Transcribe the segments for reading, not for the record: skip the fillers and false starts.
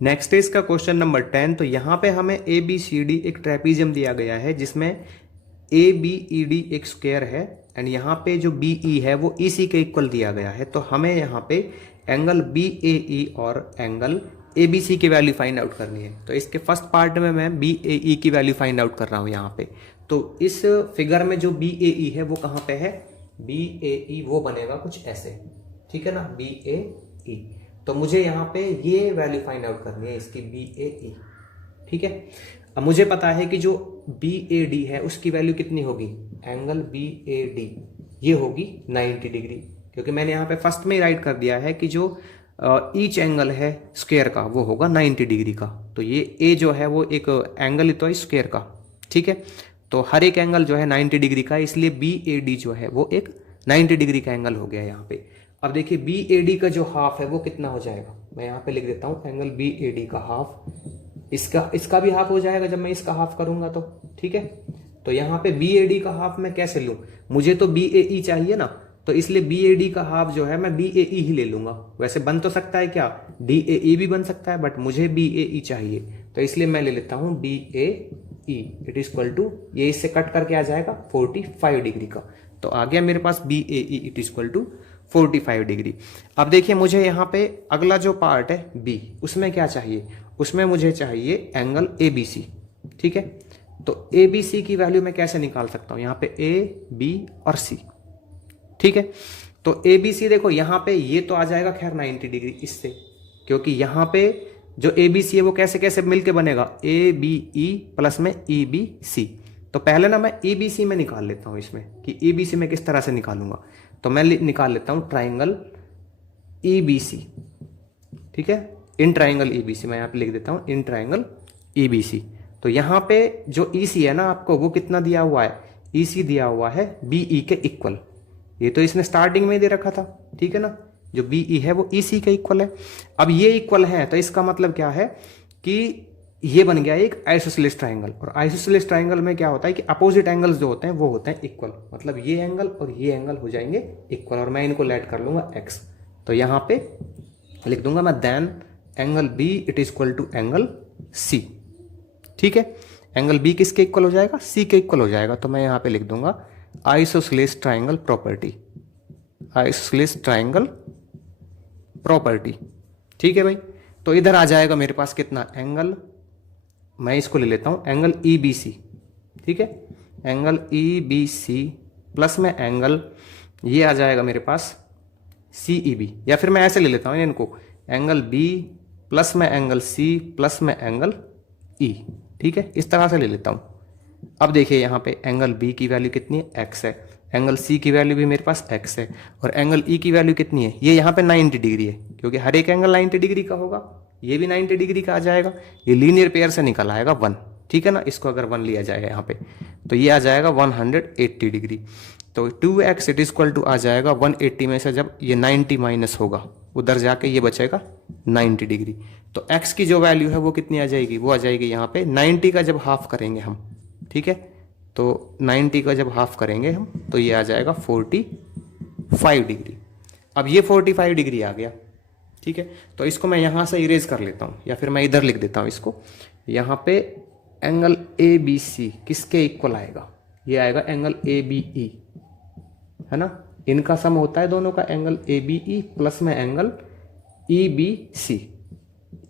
Next है इसका question number 10। तो यहाँ पे हमें ए बी सी डी एक ट्रेपीजियम दिया गया है जिसमें ए बी ई डी एक स्क्वायर है एंड यहाँ पे जो बी ई है वो ई सी के इक्वल दिया गया है। तो हमें यहाँ पे एंगल बी ए ई और एंगल ए बी सी की वैल्यू फाइंड आउट करनी है। तो इसके फर्स्ट पार्ट में मैं बी ए ई की वैल्यू फाइंड आउट कर रहा हूँ यहाँ पे। तो इस फिगर में जो बी ए ई है वो कहाँ पे है, बी ए ई वो बनेगा कुछ ऐसे, ठीक है ना, बी ए ई। तो मुझे यहाँ पे ये वैल्यू फाइंड आउट करनी है इसकी बी ए ई, ठीक है। अब मुझे पता है कि जो बी ए डी है उसकी वैल्यू कितनी होगी, एंगल बी ए डी ये होगी 90 डिग्री, क्योंकि मैंने यहाँ पे फर्स्ट में ही राइट कर दिया है कि जो ईच एंगल है स्क्वायर का वो होगा 90 डिग्री का। तो ये ए जो है वो एक एंगल ही तो है स्क्वायर का, ठीक है। तो हर एक एंगल जो है 90 डिग्री का, इसलिए बी ए डी जो है वो एक 90 डिग्री का एंगल हो गया यहाँ पे। अब देखिए बी ए डी का जो हाफ है वो कितना हो जाएगा, मैं यहाँ पे लिख देता हूँ एंगल बी ए डी का हाफ, इसका भी हाफ हो जाएगा जब मैं इसका हाफ करूंगा तो, ठीक है। तो यहाँ पे बी ए डी का हाफ मैं कैसे लूं, मुझे तो बी ए ई चाहिए ना, तो इसलिए बी ए डी का हाफ जो है मैं बी ए ई ही ले लूंगा। वैसे बन तो सकता है क्या, डी ए ई भी बन सकता है, बट मुझे बी ए ई चाहिए, तो इसलिए मैं ले लेता हूं B A E it is equal to, ये इससे कट करके आ जाएगा 45 डिग्री का। तो आ गया मेरे पास B A E it is equal to 45 degree. अब देखिए मुझे यहाँ पे अगला जो पार्ट है बी, उसमें क्या चाहिए, उसमें मुझे चाहिए एंगल ए बी सी, ठीक है। तो ए बी सी की वैल्यू मैं कैसे निकाल सकता हूं, यहाँ पे ए बी और सी, ठीक है। तो ए बी सी देखो यहाँ पे ये तो आ जाएगा खैर 90 डिग्री इससे, क्योंकि यहाँ पे जो ए बी सी है वो कैसे कैसे मिलके बनेगा, ए बी ई प्लस में ई बी सी। तो पहले ना मैं ई बी सी में निकाल लेता हूं इसमें कि ई बी सी में किस तरह से निकालूंगा। तो मैं निकाल लेता हूं ट्राइंगल ई बी सी, ठीक है, इन ट्राइंगल ई बी सी, मैं यहाँ पे लिख देता हूं in triangle E B C. तो यहाँ पे जो ई सी है ना आपको वो कितना दिया हुआ है, ई सी दिया हुआ है बी ई के इक्वल, ये तो इसने स्टार्टिंग में दे रखा था, ठीक है ना, जो बी ई है वो ई सी के इक्वल है। अब ये इक्वल है तो इसका मतलब क्या है कि ये बन गया एक आइसोसेलेस ट्राइंगल, और आइसोसेलेस ट्राइंगल में क्या होता है कि अपोजिट एंगल्स जो होते हैं वो होते हैं इक्वल, मतलब ये एंगल और ये एंगल हो जाएंगे इक्वल, और मैं इनको लेट कर लूंगा एक्स। तो यहाँ पे लिख दूंगा मैं then angle B it is equal to angle C, ठीक है। एंगल बी किसके इक्वल हो जाएगा, सी के इक्वल हो जाएगा। तो मैं यहाँ पे लिख दूंगा isosceles triangle property, isosceles triangle property, ठीक है भाई। तो इधर आ जाएगा मेरे पास कितना एंगल, मैं इसको ले लेता हूं एंगल ई बी सी, ठीक है, angle E B C plus में एंगल ये आ जाएगा मेरे पास सी ई बी, या फिर मैं ऐसे ले लेता हूं इनको एंगल बी प्लस में एंगल सी प्लस में एंगल ई, ठीक है, इस तरह से ले लेता हूं। अब देखिए यहाँ पे एंगल बी की वैल्यू कितनी है, एक्स है, एंगल सी की वैल्यू भी मेरे पास एक्स है, और एंगल ई की वैल्यू कितनी है, ये यहाँ पे 90 डिग्री है, क्योंकि हर एक एंगल 90 डिग्री का होगा, ये भी 90 डिग्री का आ जाएगा, ये लीनियर पेयर से निकल आएगा 1, ठीक है ना। इसको अगर 1 लिया जाएगा यहाँ पे तो ये आ जाएगा 180 डिग्री। तो 2x it is equal to आ जाएगा 180 में से जब ये 90 माइनस होगा उधर जाके ये बचेगा 90 डिग्री। तो x की जो वैल्यू है वो कितनी आ जाएगी, वो आ जाएगी यहाँ पे 90 का जब हाफ करेंगे हम, ठीक है। तो 90 का जब हाफ करेंगे हम तो ये आ जाएगा 45 डिग्री। अब ये 45 डिग्री आ गया, ठीक है। तो इसको मैं यहाँ से इरेज कर लेता हूँ, या फिर मैं इधर लिख देता हूँ इसको, यहाँ पे एंगल ए बी सी किसके इक्वल आएगा, ये आएगा एंगल ए बी ई, है ना, इनका सम होता है दोनों का angle A B E plus में angle E B C,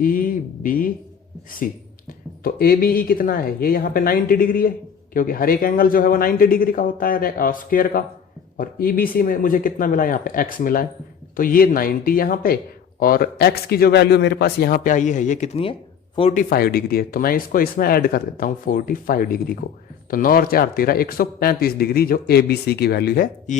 E B C. तो ए बी ई कितना है, ये यहाँ पे 90 डिग्री है, क्योंकि हर एक एंगल जो है वो 90 डिग्री का होता है स्क्वायर का, और ई बी सी में मुझे कितना मिला, यहाँ पे एक्स मिला है, तो ये 90 यहाँ पे, और x की जो वैल्यू मेरे पास यहाँ पे आई है ये कितनी है 45 डिग्री है। तो मैं इसको इसमें ऐड कर देता हूँ 45 डिग्री को, तो 9 और 4 13 135 डिग्री जो ए बी सी की वैल्यू है ये